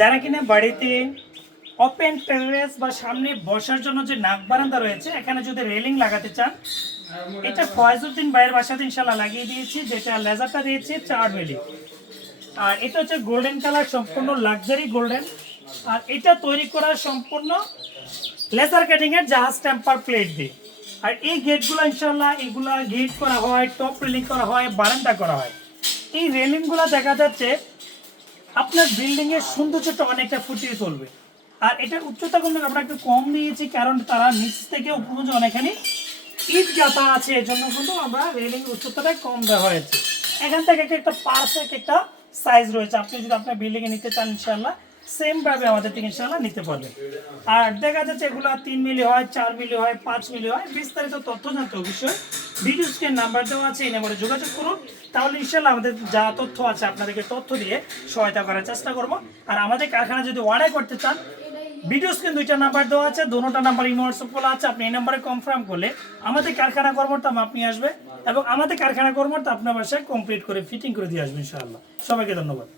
যারা কিনা বাড়িতে ওপেন টেরেস বা সামনে বসার জন্য যে নাক বারান্দা রয়েছে, এখানে যদি রেলিং লাগাতে চান, এটা ফয়জুদ্দিন ভাইয়ের বাসাতে ইনশাল্লাহ লাগিয়ে দিয়েছি, যেটা লেজারটা দিয়েছি চার মিলি আর এটা হচ্ছে গোল্ডেন কালার সম্পূর্ণ লাক্সারি গোল্ডেন আর এটা তৈরি করা সম্পূর্ণ লেজার কাটিং এর জাহাজ টেম্পার প্লেট দিয়ে। আর এই গেটগুলো ইনশাল্লাহ এগুলা গেট করা হয় টপ রেলিং করা হয়, বারান্দা করা হয়। এই রেলিংগুলো দেখা যাচ্ছে আপনার বিল্ডিং এর সৌন্দর্যটা অনেকটা ফুটিয়ে তুলবে। আর এটার উচ্চতা কিন্তু আমরা একটু কম নিয়েছি, কারণ তারা নিচ থেকে উপর অনেকখানি ইট গাঁথা আছে এর জন্য কিন্তু আমরা রেলিং উচ্চতাটা কম দেওয়া হয়েছে। এখান থেকে একটা- পারফেক্ট একটা সাইজ রয়েছে। আপনি যদি আপনার বিল্ডিং এ নিতে চান ইনশাল্লাহ সেম ভাবে আমাদের থেকে ইনশাল্লাহ নিতে পারবেন। আর দেখা যাচ্ছে এগুলো তিন মিলি হয়, চার মিলি হয়, পাঁচ মিলি হয়, বিস্তারিত তথ্য জানতে অবশ্যই ভিডিও স্ক্রিন নাম্বার দেওয়া আছে, এই নাম্বারে যোগাযোগ করুন। তাহলে ইনশাল্লাহ আমাদের যা তথ্য আছে আপনাদেরকে তথ্য দিয়ে সহায়তা করার চেষ্টা করব। আর আমাদের কারখানা যদি অর্ডার করতে চান ভিডিও স্ক্রিন দুইটা নাম্বার দেওয়া আছে দুটোটা নাম্বার ইমো হোয়াটসঅ্যাপ খোলা আছে, আপনি এই নাম্বারে কনফার্ম করলে আমাদের কারখানা কর্মটা আপনি আসবে এবং আমাদের কারখানা কর্মটা আপনার বাসায় কমপ্লিট করে ফিটিং করে দিয়ে আসবে ইনশাআল্লাহ। সবাইকে ধন্যবাদ।